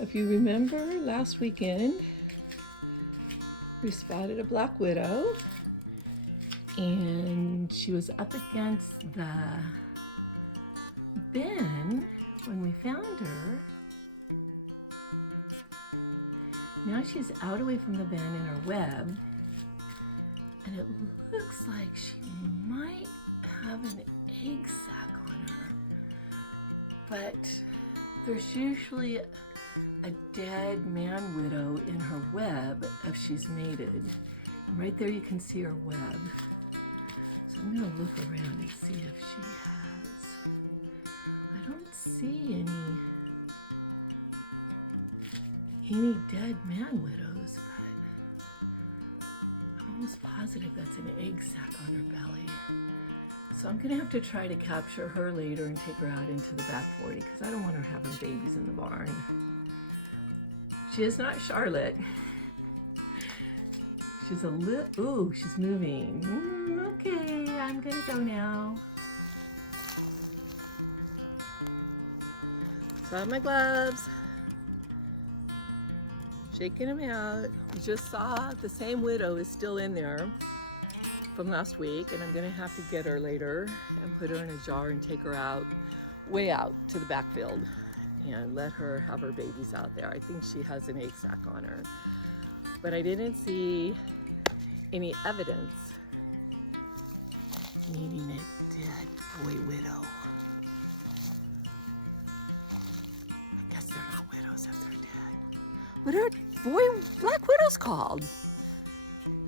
If you remember last weekend, we spotted a black widow and she was up against the bin when we found her. Now she's out away from the bin in her web, and it looks like she might have an egg sac on her, but there's usually a dead man widow in her web if she's mated. And right there you can see her web. So I'm gonna look around and see if she has. I don't see any dead man widows, but I'm almost positive that's an egg sac on her belly. So I'm gonna have to try to capture her later and take her out into the back 40 because I don't want her having babies in the barn. She is not Charlotte. She's a little, ooh, she's moving. Okay, I'm gonna go now. So I have my gloves. Shaking them out. You just saw the same widow is still in there from last week, and I'm gonna have to get her later and put her in a jar and take her out, way out to the backfield and let her have her babies out there. I think she has an egg sac on her, but I didn't see any evidence meaning a dead boy widow. I guess they're not widows if they're dead. What are black widows called?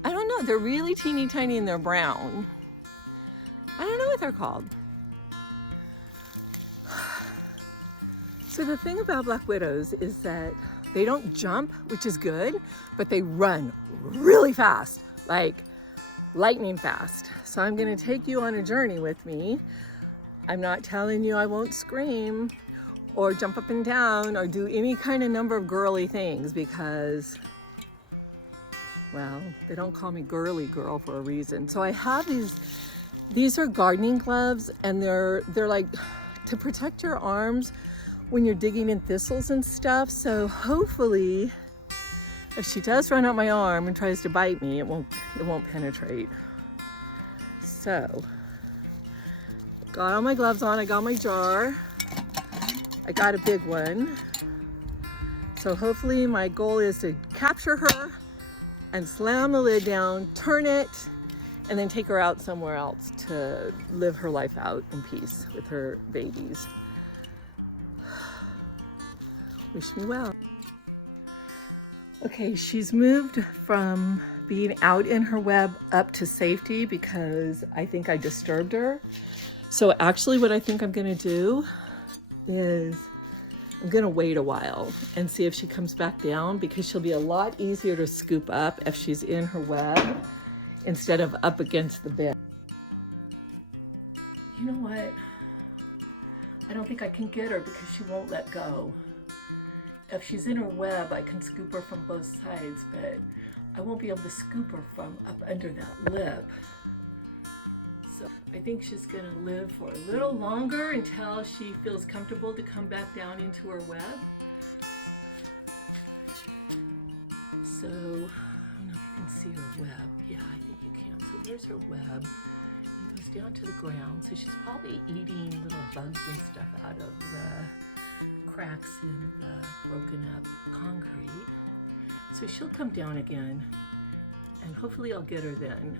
I don't know. They're really teeny tiny and they're brown. I don't know what they're called. So the thing about black widows is that they don't jump, which is good, but they run really fast, like lightning fast. So I'm gonna take you on a journey with me. I'm not telling you I won't scream or jump up and down or do any kind of number of girly things because, well, they don't call me girly girl for a reason. So I have these are gardening gloves, and they're like to protect your arms when you're digging in thistles and stuff. So hopefully if she does run out my arm and tries to bite me, it won't penetrate. So got all my gloves on, I got my jar. I got a big one. So hopefully my goal is to capture her and slam the lid down, turn it, and then take her out somewhere else to live her life out in peace with her babies. Wish me well. Okay, she's moved from being out in her web up to safety because I think I disturbed her. So actually what I think I'm gonna do is I'm gonna wait a while and see if she comes back down, because she'll be a lot easier to scoop up if she's in her web instead of up against the bin. You know what? I don't think I can get her because she won't let go. If she's in her web, I can scoop her from both sides, but I won't be able to scoop her from up under that lip. So I think she's gonna live for a little longer until she feels comfortable to come back down into her web. So, I don't know if you can see her web. Yeah, I think you can. So there's her web. It goes down to the ground. So she's probably eating little bugs and stuff out of the cracks in the broken up concrete. So she'll come down again, and hopefully I'll get her then.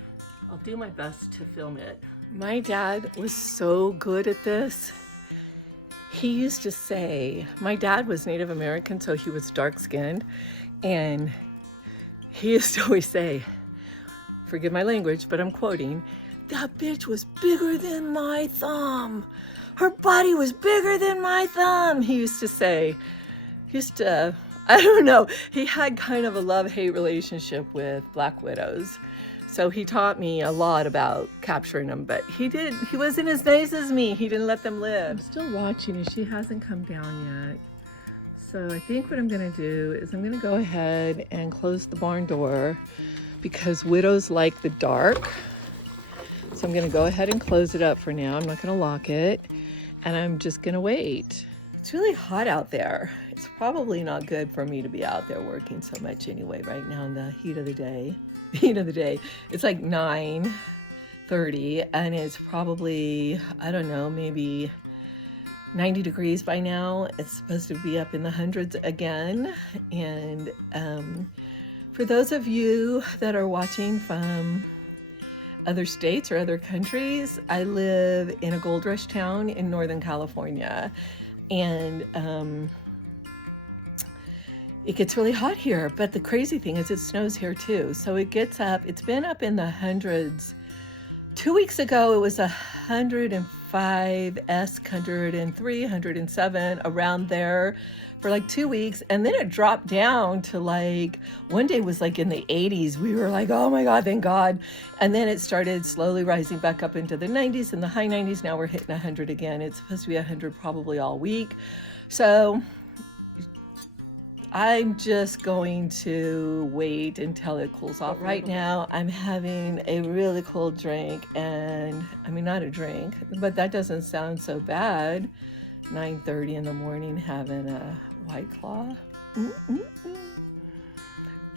I'll do my best to film it. My dad was so good at this. He used to say, my dad was Native American, so he was dark skinned, and he used to always say, forgive my language, but I'm quoting, that bitch was bigger than my thumb. Her body was bigger than my thumb, he used to say. He used to, I don't know, he had kind of a love-hate relationship with black widows. So he taught me a lot about capturing them, but he wasn't as nice as me. He didn't let them live. I'm still watching and she hasn't come down yet. So I think what I'm gonna do is I'm gonna go ahead and close the barn door because widows like the dark. So I'm gonna go ahead and close it up for now. I'm not gonna lock it. And I'm just gonna wait It's really hot out there. It's probably not good for me to be out there working so much anyway right now in the heat of the day. It's like 9:30 and it's probably, I don't know, maybe 90 degrees by now. It's supposed to be up in the hundreds again. And for those of you that are watching from other states or other countries, I live in a gold rush town in Northern California. And it gets really hot here, but the crazy thing is it snows here too. So it gets up, it's been up in the hundreds. 2 weeks ago, it was 105, 103, 107, around there for like 2 weeks. And then it dropped down to like, one day was like in the 80s. We were like, oh my God, thank God. And then it started slowly rising back up into the 90s and the high 90s. Now we're hitting 100 again. It's supposed to be 100 probably all week. So I'm just going to wait until it cools off. Right now, I'm having a really cold drink, and I mean, not a drink, but that doesn't sound so bad. 9:30 in the morning having a White Claw.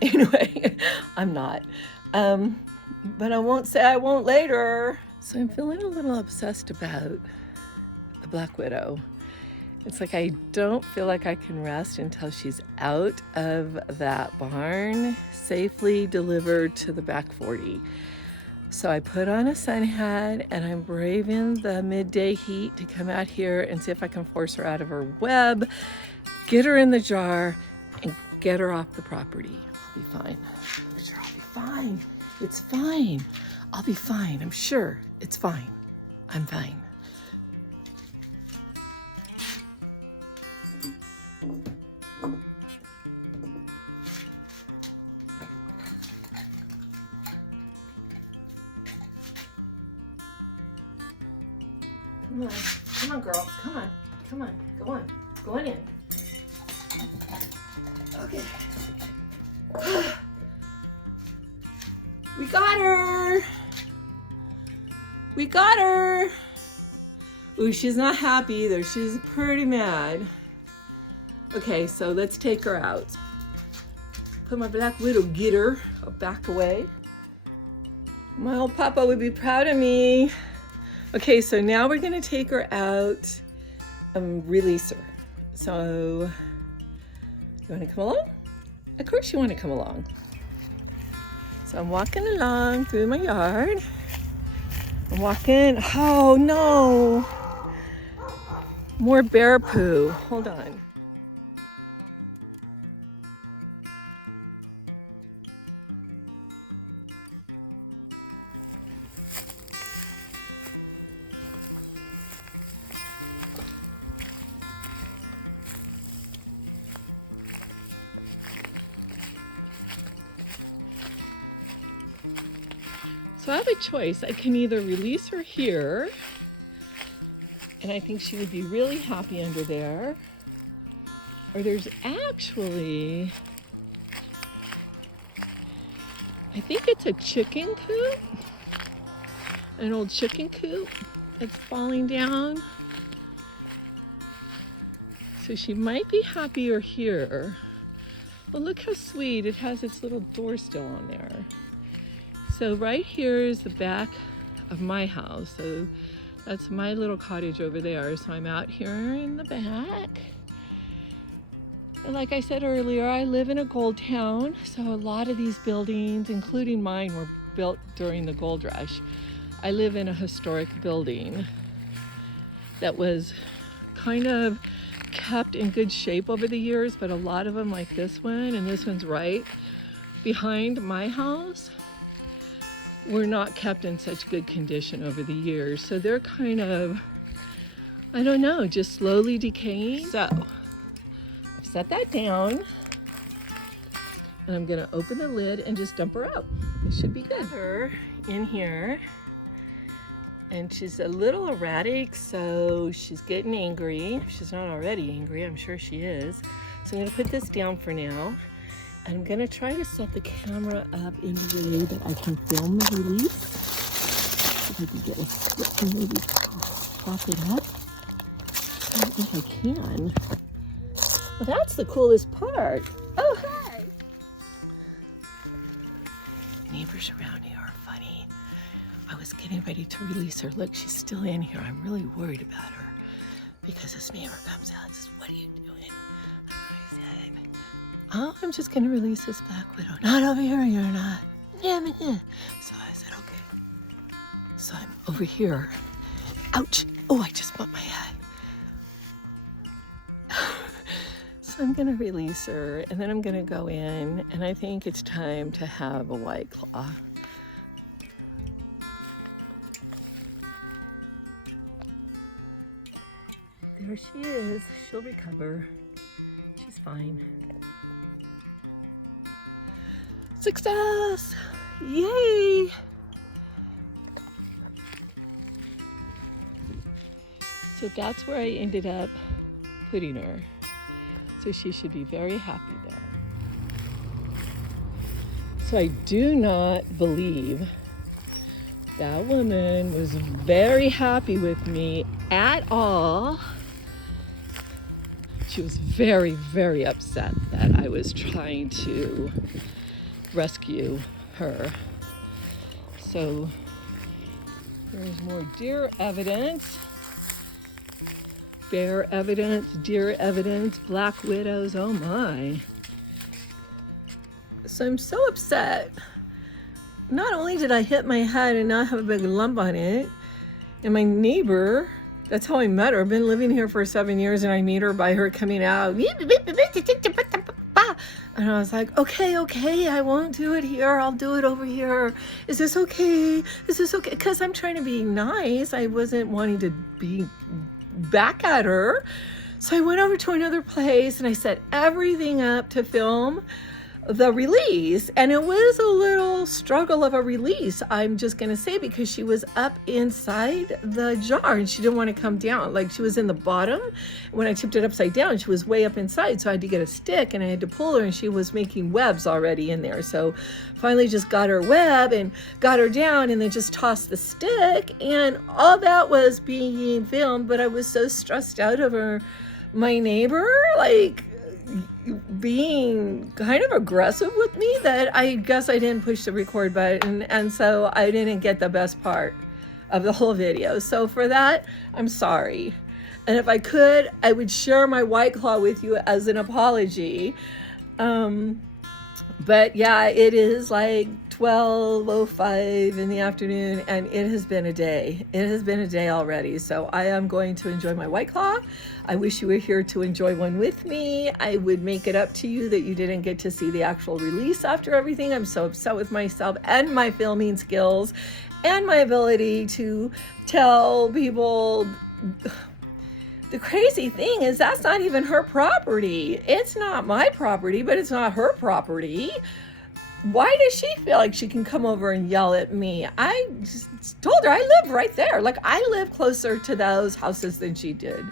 Anyway, I'm not. But I won't say I won't later. So I'm feeling a little obsessed about the Black Widow. It's like I don't feel like I can rest until she's out of that barn, safely delivered to the back 40. So I put on a sun hat and I'm braving the midday heat to come out here and see if I can force her out of her web, get her in the jar, and get her off the property. I'll be fine. I'm sure I'll be fine. It's fine. I'll be fine. I'm sure it's fine. I'm fine. Come on, girl. Come on. Go on. Go on in. Okay. We got her. Ooh, she's not happy either. She's pretty mad. Okay, so let's take her out. Put my Black Widow, get her. I'll back away. My old papa would be proud of me. Okay, so now we're gonna take her out and release her. So, you wanna come along? Of course you wanna come along. So I'm walking along through my yard. I'm walking, oh no. More bear poo, hold on. So I have a choice. I can either release her here, and I think she would be really happy under there, or there's actually, I think it's a chicken coop, an old chicken coop that's falling down. So she might be happier here. Well, look how sweet. It has its little door still on there. So right here is the back of my house. So that's my little cottage over there. So I'm out here in the back. And like I said earlier, I live in a gold town. So a lot of these buildings, including mine, were built during the gold rush. I live in a historic building that was kind of kept in good shape over the years, but a lot of them, like this one, and this one's right behind my house, were not kept in such good condition over the years. So they're kind of, I don't know, just slowly decaying. So I've set that down and I'm gonna open the lid and just dump her out. It should be good. Her in here, and she's a little erratic, so she's getting angry. She's not already angry, I'm sure she is. So I'm gonna put this down for now. I'm gonna try to set the camera up in a way that I can film the release. If I can get a stick and maybe prop it up. think I can. Well, that's the coolest part. Oh, hey! Neighbors around here are funny. I was getting ready to release her. Look, she's still in here. I'm really worried about her because this neighbor comes out and says, "What are you doing?" And I said, "Oh, I'm just going to release this black widow." "Not over here, you're not." "Yeah, yeah." So I said, "Okay." So I'm over here. Ouch! Oh, I just bumped my head. So I'm going to release her, and then I'm going to go in, and I think it's time to have a White Claw. There she is. She'll recover. She's fine. Success! Yay! So that's where I ended up putting her. So she should be very happy there. So I do not believe that woman was very happy with me at all. She was very, very upset that I was trying to rescue her. So there's more deer evidence. Bear evidence, deer evidence, black widows, oh my. So I'm so upset. Not only did I hit my head and not have a big lump on it, and my neighbor, that's how I met her. I've been living here for 7 years, and I meet her by her coming out. And I was like, okay, I won't do it here. I'll do it over here. Is this okay? Is this okay? Because I'm trying to be nice. I wasn't wanting to be back at her. So I went over to another place and I set everything up to film the release, and it was a little struggle of a release, I'm just gonna say, because she was up inside the jar and she didn't want to come down. Like, she was in the bottom. When I tipped it upside down, she was way up inside, so I had to get a stick and I had to pull her, and she was making webs already in there. So finally just got her web and got her down, and then just tossed the stick, and all that was being filmed. But I was so stressed out over my neighbor, like, being kind of aggressive with me, that I guess I didn't push the record button, and so I didn't get the best part of the whole video. So for that, I'm sorry. And if I could, I would share my White Claw with you as an apology. But yeah, it is like 12:05 in the afternoon, and it has been a day. It has been a day already. So I am going to enjoy my White Claw. I wish you were here to enjoy one with me. I would make it up to you that you didn't get to see the actual release after everything. I'm so upset with myself and my filming skills and my ability to tell people. The crazy thing is, that's not even her property. It's not my property, but it's not her property. Why does she feel like she can come over and yell at me? I just told her I live right there. Like, I live closer to those houses than she did.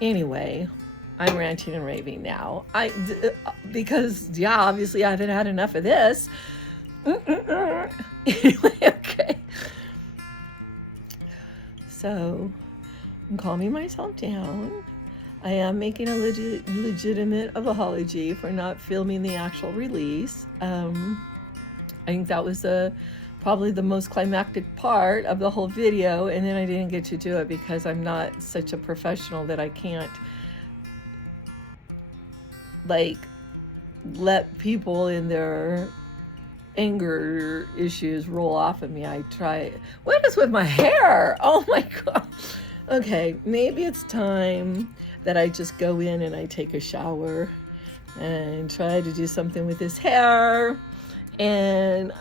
Anyway, I'm ranting and raving now. Because, yeah, obviously I haven't had enough of this. Anyway, okay. So, I'm calming myself down. I am making a legitimate apology for not filming the actual release. I think that was probably the most climactic part of the whole video, and then I didn't get to do it because I'm not such a professional that I can't, like, let people in their anger issues roll off of me. I try. What is with my hair? Oh my God. Okay, maybe it's time that I just go in and I take a shower and try to do something with this hair. And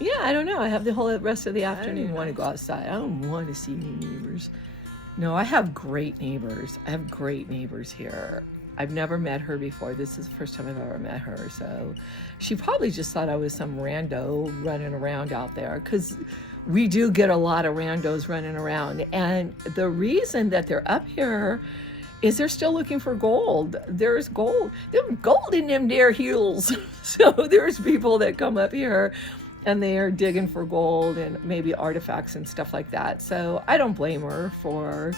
yeah, I don't know. I have the whole rest of the afternoon. I want to go outside. I don't want to see any neighbors. No, I have great neighbors. I have great neighbors here. I've never met her before. This is the first time I've ever met her. So she probably just thought I was some rando running around out there, because we do get a lot of randos running around. And the reason that they're up here is they're still looking for gold. There's gold. There's gold in them there hills. So there's people that come up here and they are digging for gold and maybe artifacts and stuff like that. So I don't blame her for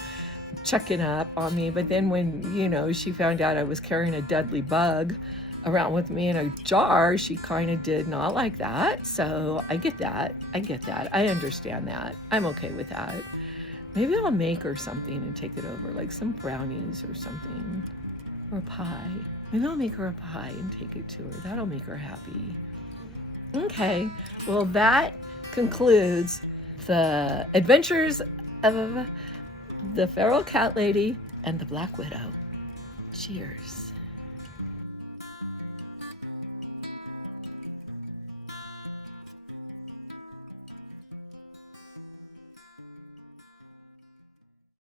checking up on me. But then when, you know, she found out I was carrying a deadly bug around with me in a jar, she kind of did not like that. So I get that. I understand that. I'm okay with that. Maybe I'll make her something and take it over, like some brownies or something, or pie. Maybe I'll make her a pie and take it to her. That'll make her happy. Okay, well, that concludes the adventures of the feral cat lady and the Black Widow. Cheers.